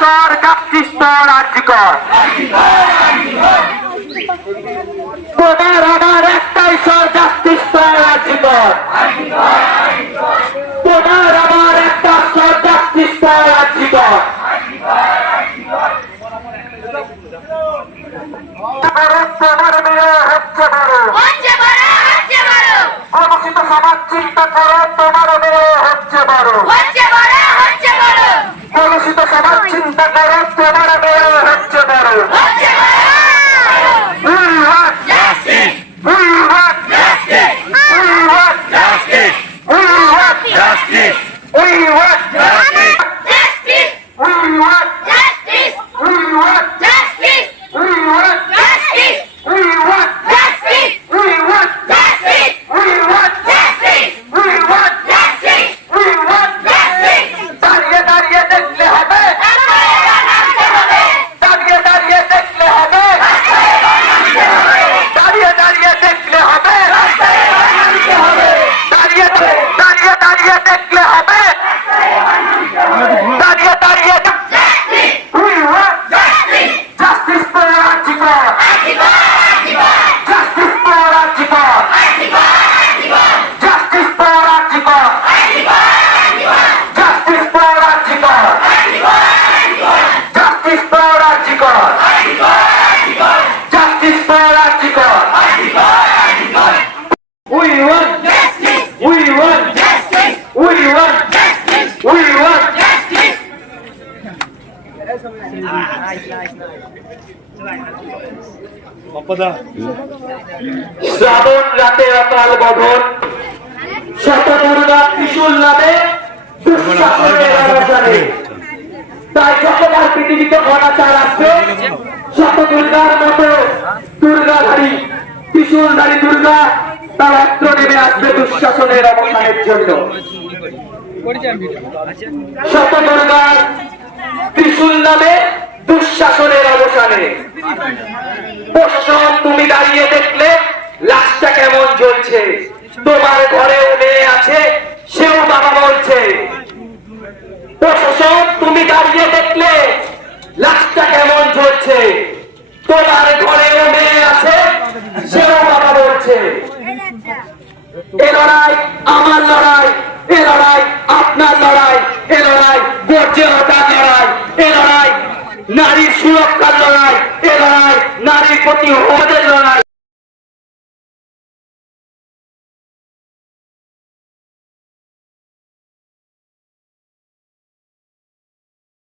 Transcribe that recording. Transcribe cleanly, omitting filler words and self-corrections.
স্তর justice for RG Kar. তোমার আমার একটাই স্বর, জাস্টিস ফর আর্জিকর। তোমার আমার একটা স্বর, জাস্টিস ফর আর্জিকর। তোমার মেয়ে হচ্ছে বড়, অনুচিত সমাজ চিন্তা করো, তোমার মেয়ে হচ্ছে বড়, কলুষিত সমাজ চিন্তা করো, তোমার মেয়ে হচ্ছে বড়। শ্রাবণ রাতে অকাল গঠন, শত দুর্গা ত্রিশূল নামে দুঃশাসনের অবসানে। তাই যতবার পৃথিবীতে অনাচার আসবে, শত দুর্গার মতো দুর্গাধারী ত্রিশূলধারী দুর্গা তার অস্ত্র নেমে আসবে দুঃশাসনের অবসানের জন্য। শত দুর্গার ত্রিশূল নামে দুঃশাসনের অবসানে। প্রশাসন তুমি দাঁড়িয়ে দেখলে লাশটা কেমন জ্বলছে, তোমার ঘরেও মেয়ে আছে, সেও বাবা বলছে। প্রশাসন তুমি দাঁড়িয়ে দেখলে লাশটা কেমন জ্বলছে, তোমার ঘরেও মেয়ে আছে, সেও বাবা বলছে। এ লড়াই আমার লড়াই, এ লড়াই আপনার লড়াই, এ লড়াই গর্জে ওঠার লড়াই, এ লড়াই নারীর সুরক্ষার লড়াই, এ লড়াই নারীর প্রতি আমাদের লড়াই।